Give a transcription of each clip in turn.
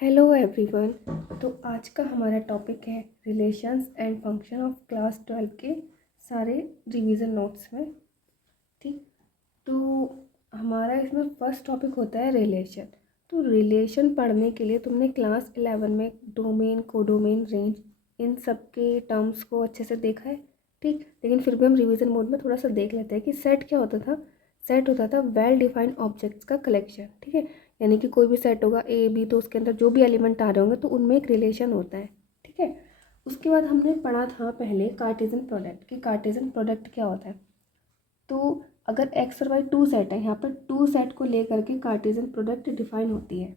Hello everyone. तो आज का हमारा टॉपिक है relations and function of class 12 के सारे रिवीजन नोट्स में। ठीक, तो हमारा इसमें फर्स्ट टॉपिक होता है रिलेशन। तो रिलेशन पढ़ने के लिए तुमने क्लास 11 में डोमेन, कोडोमेन, रेंज इन सब के टर्म्स को अच्छे से देखा है। ठीक, लेकिन फिर भी हम रिवीजन मोड में थोड़ा सा देख लेते हैं कि सेट क्या होता था। सेट होता था वेल डिफाइंड ऑब्जेक्ट्स का कलेक्शन। ठीक है, यानी कि कोई भी सेट होगा ए बी, तो उसके अंदर जो भी एलिमेंट आ रहे होंगे तो उनमें एक रिलेशन होता है। ठीक है, उसके बाद हमने पढ़ा था पहले कार्टेशियन प्रोडक्ट कि कार्टेशियन प्रोडक्ट क्या होता है। तो अगर एक्स और वाई टू सेट है, यहाँ पर टू सेट को लेकर के कार्टेशियन प्रोडक्ट डिफाइन होती है।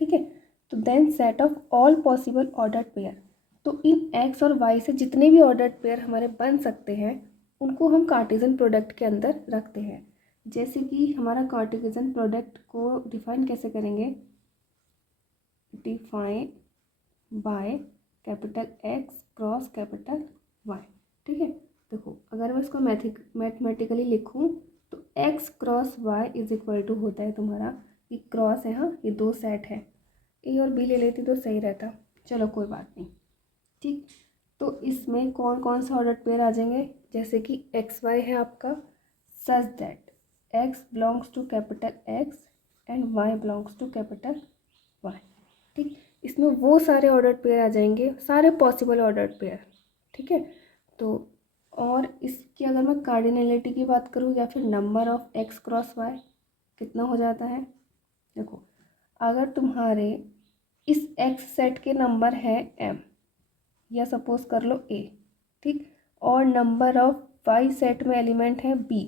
ठीक है, तो then set of all possible ordered pair. तो इन एक्स और वाई से जितने भी ऑर्डर्ड पेयर हमारे बन सकते हैं उनको हम कार्टेशियन प्रोडक्ट के अंदर रखते हैं। जैसे कि हमारा कार्टेशियन प्रोडक्ट को डिफाइन कैसे करेंगे, define by capital X cross capital Y. ठीक है, देखो अगर मैं इसको मैथमेटिकली लिखूं तो X cross Y is equal to होता है तुम्हारा, ये क्रॉस है, हाँ ये दो सेट है, ए और बी ले लेती तो सही रहता, चलो कोई बात नहीं। ठीक, तो इसमें कौन कौन सा ऑर्डर पेयर आ जाएंगे, जैसे कि एक्स वाई है आपका, such that X belongs to capital X and Y belongs to capital Y. ठीक, इसमें वो सारे ऑर्डर पेयर आ जाएंगे, सारे पॉसिबल ऑर्डर पेयर। ठीक है, तो और इसकी अगर मैं कार्डिनलिटी की बात करूँ या फिर number of X cross Y कितना हो जाता है, देखो अगर तुम्हारे इस एक्स सेट के नंबर है एम या सपोज कर लो ए, ठीक, और नंबर ऑफ वाई सेट में एलिमेंट है बी।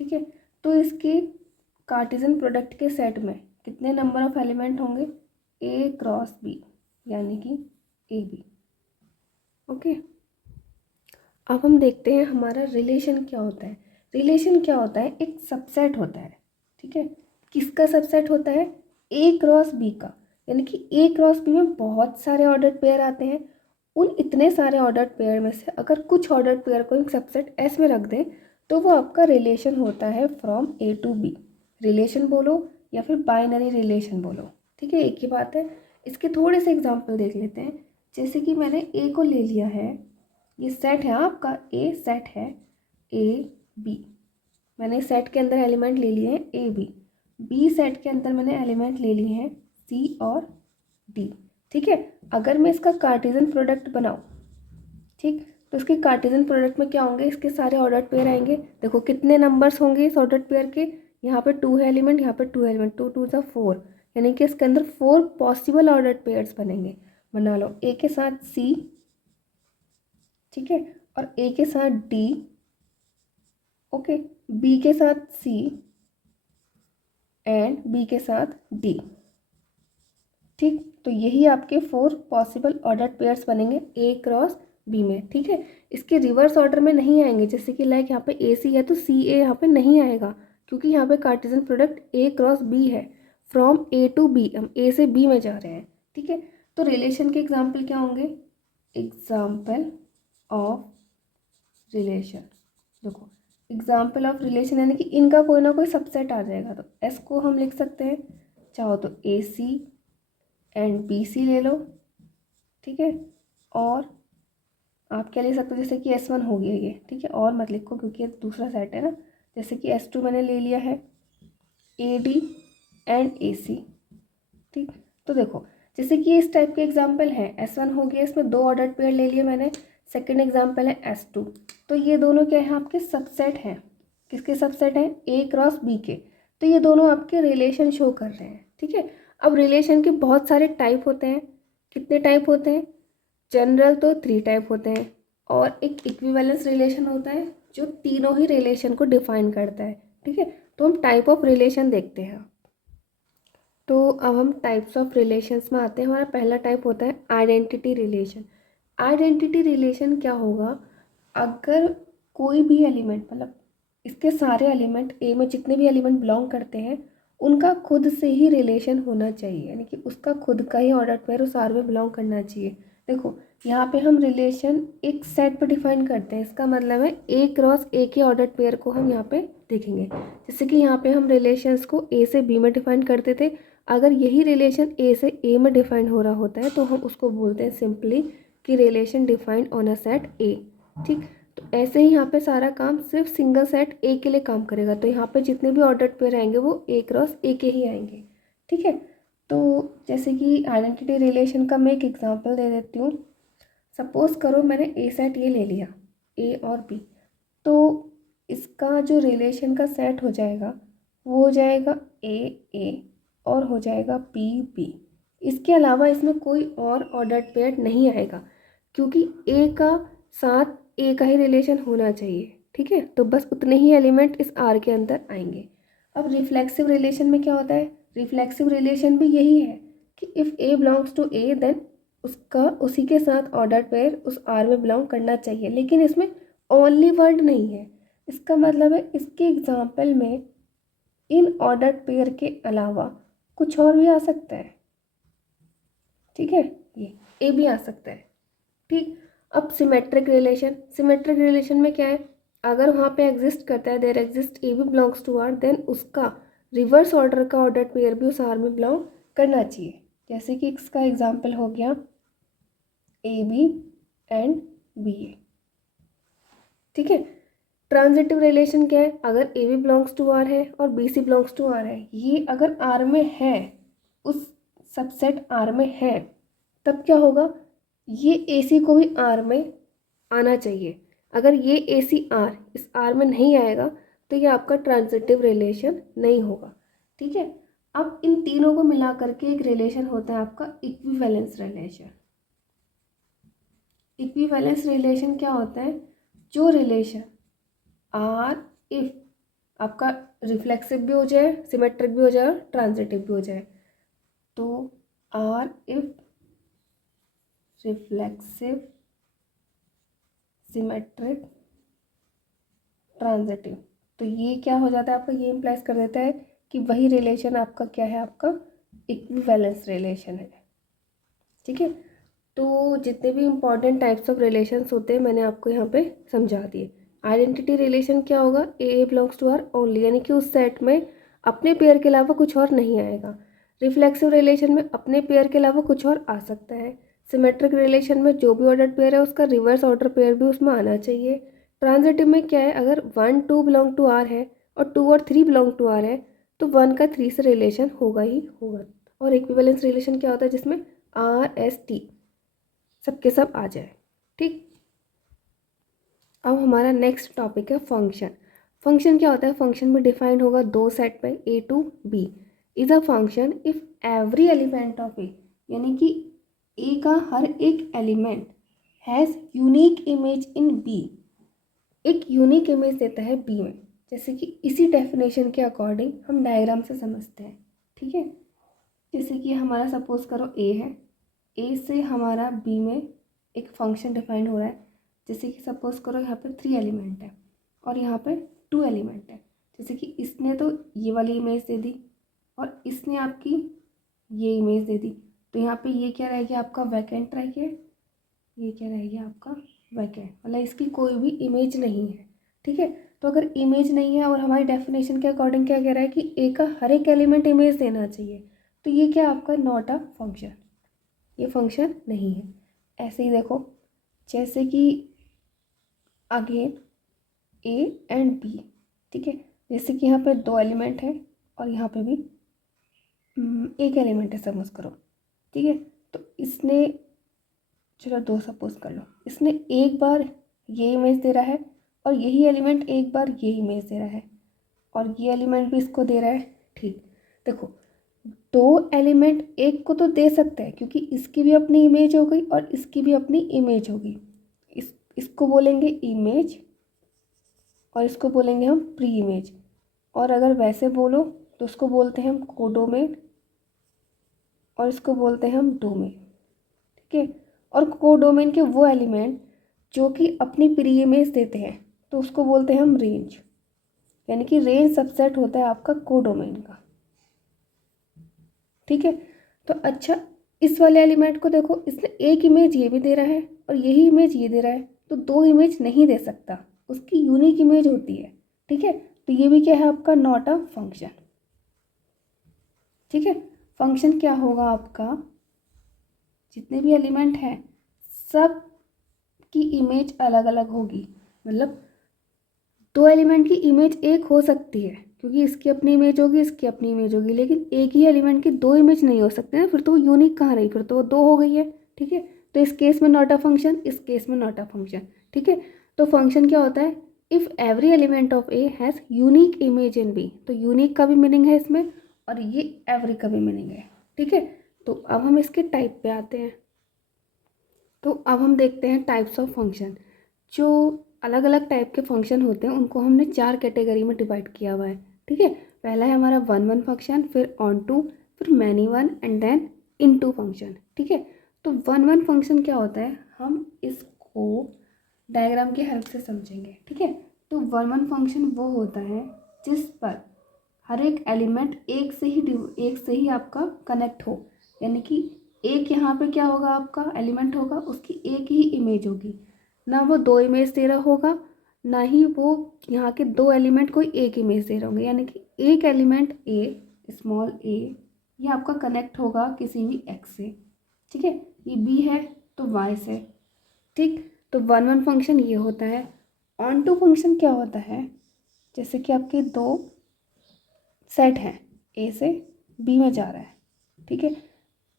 ठीक है, तो इसके कार्टेशियन प्रोडक्ट के सेट में कितने नंबर ऑफ एलिमेंट होंगे, ए क्रॉस बी, यानी कि ए बी। ओके, अब हम देखते हैं हमारा रिलेशन क्या होता है। रिलेशन क्या होता है, एक सबसेट होता है। ठीक है, किसका सबसेट होता है, ए क्रॉस बी का, यानी कि ए क्रॉस बी में बहुत सारे ऑर्डर्ड पेयर आते हैं। उन इतने सारे ऑर्डर्ड पेयर में से अगर कुछ ऑर्डर्ड पेयर को एक सबसेट एस में रख दें तो वो आपका रिलेशन होता है from A to B. Relation बोलो या फिर बाइनरी रिलेशन बोलो, ठीक है, एक ही बात है। इसके थोड़े से एग्जाम्पल देख लेते हैं। जैसे कि मैंने ए को ले लिया है, ये सेट है आपका, ए सेट है ए बी, मैंने सेट के अंदर एलिमेंट ले लिए हैं ए बी, बी सेट के अंदर मैंने एलिमेंट ले लिए हैं सी और डी। ठीक है, अगर मैं इसका कार्टेशियन प्रोडक्ट बनाऊँ, ठीक, तो इसके कार्टेशियन प्रोडक्ट में क्या होंगे, इसके सारे ऑर्डर्ड पेयर आएंगे। देखो कितने नंबर्स होंगे इस ऑर्डर्ड पेयर के, यहाँ पे टू है एलिमेंट, यहाँ पे टू एलिमेंट, टू टू ज़ा फोर, यानी कि इसके अंदर फोर पॉसिबल ऑर्डर्ड पेयर्स बनेंगे। बना लो, ए के साथ सी, ठीक है, और ए के साथ डी, ओके, बी के साथ सी एंड बी के साथ डी। ठीक, तो यही आपके फोर पॉसिबल ऑर्डर पेयर्स बनेंगे ए क्रॉस बी में। ठीक है, इसके रिवर्स ऑर्डर में नहीं आएंगे, जैसे कि लाइक यहाँ पे ए सी है तो सी ए यहाँ पे नहीं आएगा, क्योंकि यहाँ पे Cartesian product A cross B है, फ्रॉम ए टू बी, हम ए से बी में जा रहे हैं। ठीक है, तो रिलेशन के एग्जाम्पल क्या होंगे, एग्जाम्पल ऑफ रिलेशन, देखो एग्जाम्पल ऑफ रिलेशन यानी कि इनका कोई ना कोई सबसेट आ जाएगा, तो एस को हम लिख सकते हैं, चाहो तो ए सी एंड बी सी ले लो। ठीक है, और आप क्या ले सकते हो, जैसे कि एस वन हो गया ये, ठीक है, और मत लिखो क्योंकि ये दूसरा सेट है ना। जैसे कि एस टू मैंने ले लिया है ए डी एंड ए सी। ठीक, तो देखो जैसे कि इस टाइप के एग्जाम्पल हैं, एस वन हो गया, इसमें दो ऑर्डर पेयर ले लिए मैंने। सेकेंड एग्जाम्पल है एस टू, तो ये दोनों क्या है, आपके सबसेट हैं। किसके सबसेट हैं, ए क्रॉस बी के, तो ये दोनों आपके रिलेशन शो कर रहे हैं। ठीक है, अब रिलेशन के बहुत सारे टाइप होते हैं, कितने टाइप होते हैं, जनरल तो 3 टाइप होते हैं, और एक इक्विवेलेंस रिलेशन होता है जो तीनों ही रिलेशन को डिफाइन करता है। ठीक है, तो हम टाइप ऑफ रिलेशन देखते हैं। तो अब हम टाइप्स ऑफ रिलेशंस में आते हैं। हमारा पहला टाइप होता है आइडेंटिटी रिलेशन। आइडेंटिटी रिलेशन क्या होगा, अगर कोई भी एलिमेंट, मतलब इसके सारे एलिमेंट ए में जितने भी एलिमेंट बिलोंग करते हैं उनका खुद से ही रिलेशन होना चाहिए, यानी कि उसका खुद का ही ऑर्डर पेयर उस आर में बिलोंग करना चाहिए। देखो यहाँ पे हम रिलेशन एक सेट पर डिफाइन करते हैं, इसका मतलब है ए क्रॉस ए के ऑर्डर पेयर को हम यहाँ पे देखेंगे। जैसे कि यहाँ पे हम रिलेशंस को ए से बी में डिफाइन करते थे, अगर यही रिलेशन ए से ए में डिफाइन हो रहा होता है तो हम उसको बोलते हैं सिंपली कि relation defined on a set ए। ठीक, तो ऐसे ही यहाँ पे सारा काम सिर्फ सिंगल सेट ए के लिए काम करेगा। तो यहाँ पे जितने भी ऑर्डर्ड पेयर आएंगे वो ए क्रॉस ए के ही आएंगे। ठीक है, तो जैसे कि आइडेंटिटी रिलेशन का मैं एक एग्जांपल दे देती हूँ। सपोज करो मैंने ए सेट ये ले लिया, ए और बी, तो इसका जो रिलेशन का सेट हो जाएगा वो हो जाएगा ए और हो जाएगा बी। इसके अलावा इसमें कोई और ऑर्डर्ड पेयर नहीं आएगा, क्योंकि ए का साथ ए का ही रिलेशन होना चाहिए। ठीक है, तो बस उतने ही एलिमेंट इस आर के अंदर आएंगे। अब रिफ्लेक्सिव रिलेशन में क्या होता है, रिफ्लेक्सिव रिलेशन भी यही है कि if A belongs to A then उसका उसी के साथ ऑर्डर पेयर उस आर में बिलोंग करना चाहिए। लेकिन इसमें ओनली वर्ड नहीं है, इसका मतलब है इसके एग्जाम्पल में इन ऑर्डर पेयर के अलावा कुछ और भी आ सकता है। ठीक है, ये ए भी आ सकता है। ठीक, अब सिमेट्रिक रिलेशन में क्या है, अगर वहाँ पे एग्जिस्ट करता है देयर एग्जिस्ट ए भी बिलोंग्स टू आर, देन उसका रिवर्स ऑर्डर का ऑर्डर पेयर भी उस आर में बिलोंग करना चाहिए। जैसे कि इसका एग्जाम्पल हो गया A B and B A. ठीक है, ट्रांजिटिव रिलेशन क्या है, अगर A B belongs to R है और B C belongs to R है, ये अगर आर में है, उस सबसेट आर में है, तब क्या होगा, ये ए सी को भी आर में आना चाहिए। अगर ये ए सी आर इस आर में नहीं आएगा तो ये आपका ट्रांजिटिव रिलेशन नहीं होगा। ठीक है, अब इन तीनों को मिला करके एक रिलेशन होता है आपका इक्विवेलेंस रिलेशन। इक्विवेलेंस रिलेशन क्या होता है, जो रिलेशन आर इफ आपका रिफ्लेक्सिव भी हो जाए, सिमेट्रिक भी हो जाए और ट्रांजिटिव भी हो जाए, तो R if reflexive symmetric transitive, तो ये क्या हो जाता है आपका, ये इम्प्लाइज कर देता है कि वही रिलेशन आपका क्या है, आपका इक्विवेलेंस रिलेशन है। ठीक है, तो जितने भी इंपॉर्टेंट टाइप्स ऑफ रिलेशंस होते हैं मैंने आपको यहाँ पे समझा दिए। आइडेंटिटी रिलेशन क्या होगा, ए बिलोंग्स टू आर ओनली, यानी कि उस सेट में अपने पेयर के अलावा कुछ और नहीं आएगा। रिफ्लेक्सिव रिलेशन में अपने पेयर के अलावा कुछ और आ सकता है। सिमेट्रिक रिलेशन में जो भी ऑर्डर पेयर है उसका रिवर्स ऑर्डर पेयर भी उसमें आना चाहिए। ट्रांजिटिव में क्या है, अगर 1 2 बिलोंग टू आर है और 2 और 3 बिलोंग टू आर है तो 1 का 3 से रिलेशन होगा ही होगा। और इक्विवेलेंस रिलेशन क्या होता है, जिसमें आर एस टी सबके सब आ जाए। ठीक, अब हमारा नेक्स्ट टॉपिक है फंक्शन। फंक्शन क्या होता है, फंक्शन में डिफाइंड होगा दो सेट पे, A to B is a function if every element of A, यानी कि ए का हर एक एलिमेंट has unique image in B, एक यूनिक इमेज देता है बी में। जैसे कि इसी डेफिनेशन के अकॉर्डिंग हम डायग्राम से समझते हैं। ठीक है, जैसे कि हमारा सपोज करो ए है, ए से हमारा बी में एक फंक्शन डिफाइन हो रहा है। जैसे कि सपोज करो यहाँ पे 3 एलिमेंट है और यहाँ पे 2 एलिमेंट है। जैसे कि इसने तो ये वाली इमेज दे दी और इसने आपकी ये इमेज दे दी, तो यहाँ पे ये क्या रह गया आपका वैकेंट रह गया, ये क्या रह गया आपका वैकेंट, मतलब इसकी कोई भी इमेज नहीं है। ठीक है, तो अगर इमेज नहीं है और हमारी डेफिनेशन के अकॉर्डिंग क्या कह रहा है कि ए का हर एक एलिमेंट इमेज देना चाहिए, तो ये क्या आपका नॉट अ फंक्शन, ये फंक्शन नहीं है। ऐसे ही देखो, जैसे कि अगेन ए एंड बी। ठीक है, जैसे कि यहाँ पे 2 एलिमेंट है और यहाँ पे भी एक एलिमेंट है सपोज करो। ठीक है, तो इसने, चलो 2 सपोज कर लो, इसने एक बार ये इमेज दे रहा है और यही एलिमेंट एक बार ये इमेज दे रहा है और ये एलिमेंट भी इसको दे रहा है। ठीक, देखो 2 एलिमेंट एक को तो दे सकते हैं क्योंकि इसकी भी अपनी इमेज हो गई और इसकी भी अपनी इमेज होगी। इसको बोलेंगे इमेज और इसको बोलेंगे हम प्री इमेज, और अगर वैसे बोलो तो उसको बोलते हैं हम कोडोमेन और इसको बोलते हैं हम डोमेन। ठीक है, और कोडोमेन के वो एलिमेंट जो कि अपनी प्री इमेज देते हैं तो उसको बोलते हैं हम रेंज, यानी कि रेंज सबसेट होता है आपका कोडोमेन का। ठीक है, तो अच्छा इस वाले एलिमेंट को देखो, इसने एक इमेज ये भी दे रहा है और यही इमेज ये दे रहा है, तो 2 इमेज नहीं दे सकता, उसकी यूनिक इमेज होती है। ठीक है, तो ये भी क्या है आपका नॉट अ फंक्शन। ठीक है, फंक्शन क्या होगा आपका, जितने भी एलिमेंट हैं सब की इमेज अलग अलग होगी। मतलब दो एलिमेंट की इमेज एक हो सकती है क्योंकि इसकी अपनी इमेज होगी, इसकी अपनी इमेज होगी, लेकिन एक ही एलिमेंट की दो इमेज नहीं हो सकते ना, फिर तो वो यूनिक कहाँ रही, फिर तो वो दो हो गई है। ठीक है, तो इस केस में नॉट अ फंक्शन, इस केस में नॉट अ फंक्शन। ठीक है, तो फंक्शन क्या होता है, if every element of A has unique image in B, तो यूनिक का भी मीनिंग है इसमें और ये एवरी का भी मीनिंग है। ठीक है, तो अब हम इसके टाइप पे आते हैं। तो अब हम देखते हैं टाइप्स ऑफ फंक्शन। जो अलग अलग टाइप के फंक्शन होते हैं उनको हमने 4 कैटेगरी में डिवाइड किया हुआ है। ठीक है, पहला है हमारा वन वन फंक्शन, फिर ऑन टू, फिर many one and then into function. ठीक है, तो वन वन फंक्शन क्या होता है, हम इसको डायग्राम की हेल्प से समझेंगे। ठीक है, तो वन वन फंक्शन वो होता है जिस पर हर एक एलिमेंट एक से ही आपका कनेक्ट हो, यानी कि एक यहाँ पे क्या होगा, आपका एलिमेंट होगा उसकी एक ही इमेज होगी, ना वो दो इमेज दे रहा होगा, ना ही वो यहाँ के दो एलिमेंट कोई एक इमेज दे रहे होंगे। यानी कि एक एलिमेंट ए, स्मॉल ए, ये आपका कनेक्ट होगा किसी भी एक्स से। ठीक है, ये बी है तो वाई से। ठीक, तो वन वन फंक्शन ये होता है। ऑन टू फंक्शन क्या होता है, जैसे कि आपके दो सेट है, ए से बी में जा रहा है। ठीक है,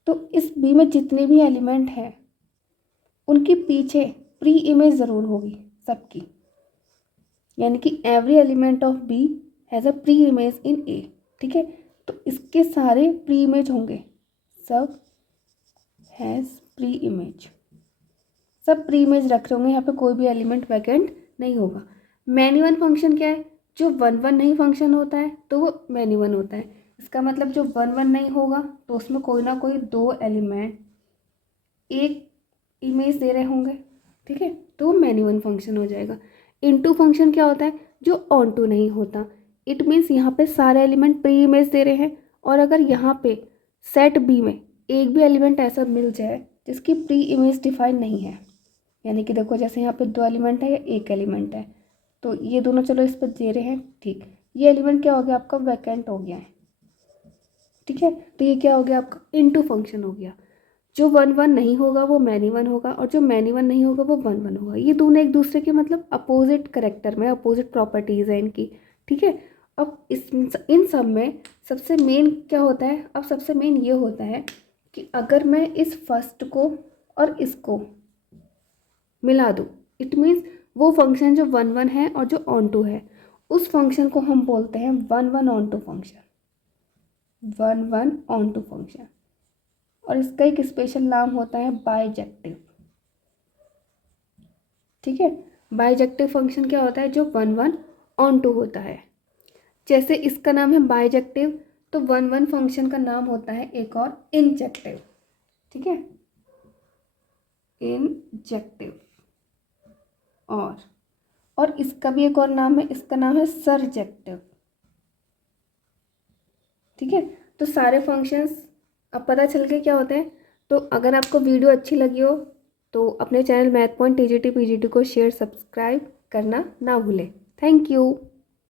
तो इस बी में जितने भी एलिमेंट हैं उनके पीछे प्री इमेज ज़रूर होगी सबकी, यानी कि every element of B has a pre image in A. ठीक है, तो इसके सारे प्री इमेज होंगे, सब हैज़ प्री इमेज, सब प्री इमेज रख रहे होंगे, यहाँ पे कोई भी एलिमेंट वैकेंट नहीं होगा। मैनी वन फंक्शन क्या है, जो वन वन नहीं फंक्शन होता है तो वो मैनी वन होता है। इसका मतलब जो वन वन नहीं होगा तो उसमें कोई ना कोई दो एलिमेंट एक इमेज दे रहे होंगे। ठीक है, तो वो मैनी वन फंक्शन हो जाएगा। इनटू फंक्शन क्या होता है, जो ऑन टू नहीं होता। इट मीन्स यहाँ पे सारे एलिमेंट प्री इमेज दे रहे हैं और अगर यहाँ पे सेट बी में एक भी एलिमेंट ऐसा मिल जाए जिसकी प्री इमेज डिफाइन नहीं है, यानी कि देखो जैसे यहाँ पे दो एलिमेंट है या एक एलिमेंट है, तो ये दोनों चलो इस पर दे रहे हैं। ठीक, ये एलिमेंट क्या हो गया आपका, वैकेंट हो गया है। ठीक है, तो ये क्या हो गया आपका, इनटू फंक्शन हो गया। जो वन वन नहीं होगा वो मैनी वन होगा और जो मैनी वन नहीं होगा वो वन वन होगा। ये दोनों एक दूसरे के मतलब अपोजिट करेक्टर में, अपोजिट प्रॉपर्टीज़ है इनकी। ठीक है, अब इन सब में सबसे मेन क्या होता है, अब सबसे मेन ये होता है कि अगर मैं इस फर्स्ट को और इसको मिला दूँ, इट मीन्स वो फंक्शन जो वन वन है और जो ऑन टू है उस फंक्शन को हम बोलते हैं one one onto function, one one onto function. और इसका एक स्पेशल नाम होता है बाइजेक्टिव। ठीक है, बाइजेक्टिव फंक्शन क्या होता है, जो वन वन ऑन टू होता है। जैसे इसका नाम है बाइजेक्टिव, तो वन वन फंक्शन का नाम होता है एक और इंजेक्टिव। ठीक है, इंजेक्टिव। और इसका भी एक और नाम है, इसका नाम है सरजेक्टिव। ठीक है, तो सारे फंक्शंस अब पता चल गए क्या होते हैं। तो अगर आपको वीडियो अच्छी लगी हो तो अपने channel math point TGT PGT को शेयर सब्सक्राइब करना ना भूलें। Thank you.